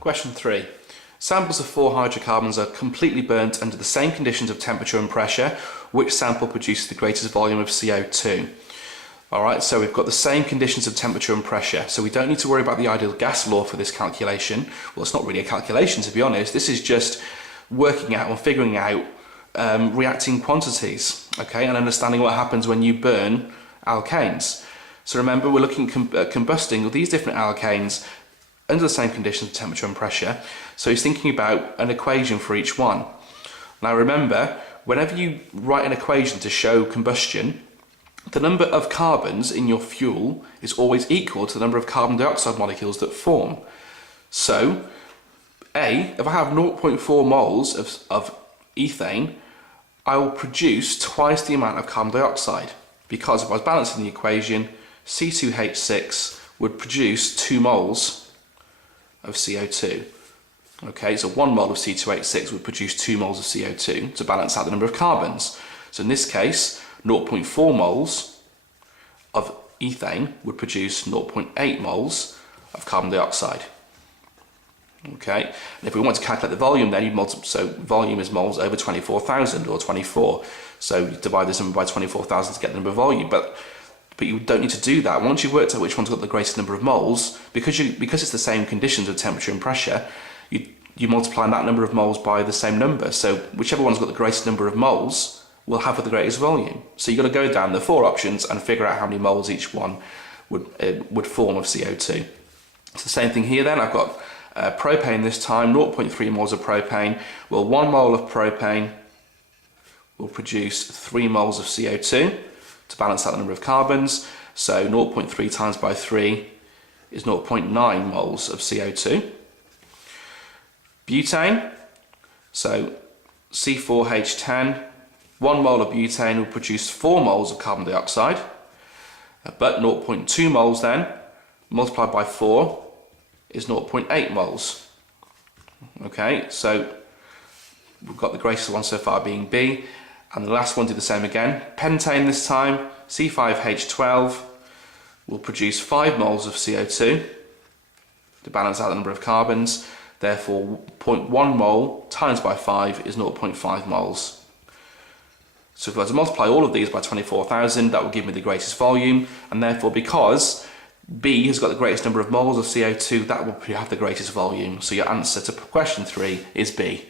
Question 3. Samples of 4 hydrocarbons are completely burnt under the same conditions of temperature and pressure. Which sample produces the greatest volume of CO2? Alright, so we've got the same conditions of temperature and pressure, so we don't need to worry about the ideal gas law for this calculation. Well, it's not really a calculation, to be honest. This is just working out and figuring out reacting quantities, okay, and understanding what happens when you burn alkanes. So remember, we're looking at combusting these different alkanes under the same conditions of temperature and pressure. So he's thinking about an equation for each one. Now remember, whenever you write an equation to show combustion, the number of carbons in your fuel is always equal to the number of carbon dioxide molecules that form. So, if I have 0.4 moles of ethane, I will produce twice the amount of carbon dioxide, because if I was balancing the equation, C2H6 would produce 2 moles of CO2. Okay, so 1 mole of C2H6 would produce 2 moles of CO2 to balance out the number of carbons. So in this case, 0.4 moles of ethane would produce 0.8 moles of carbon dioxide. Okay, and if we want to calculate the volume, then you'd multiply, so volume is moles over 24,000 or 24. So you divide this number by 24,000 to get the number of volume, but you don't need to do that. Once you've worked out which one's got the greatest number of moles, because it's the same conditions of temperature and pressure, you multiply that number of moles by the same number. So whichever one's got the greatest number of moles will have the greatest volume. So you've got to go down the 4 options and figure out how many moles each one would form of CO2. It's the same thing here then. I've got propane this time, 0.3 moles of propane. Well, 1 mole of propane will produce 3 moles of CO2 to balance out the number of carbons. So 0.3 times by 3 is 0.9 moles of CO2. Butane, so C4H10, 1 mole of butane will produce 4 moles of carbon dioxide, but 0.2 moles then, multiplied by 4, is 0.8 moles. Okay, so we've got the greatest one so far being B, and the last one do the same again. Pentane this time, C5H12, will produce 5 moles of CO2 to balance out the number of carbons. Therefore, 0.1 mole times by 5 is 0.5 moles. So if I was to multiply all of these by 24,000, that will give me the greatest volume, and therefore, because B has got the greatest number of moles of CO2, that will have the greatest volume. So your answer to question 3 is B.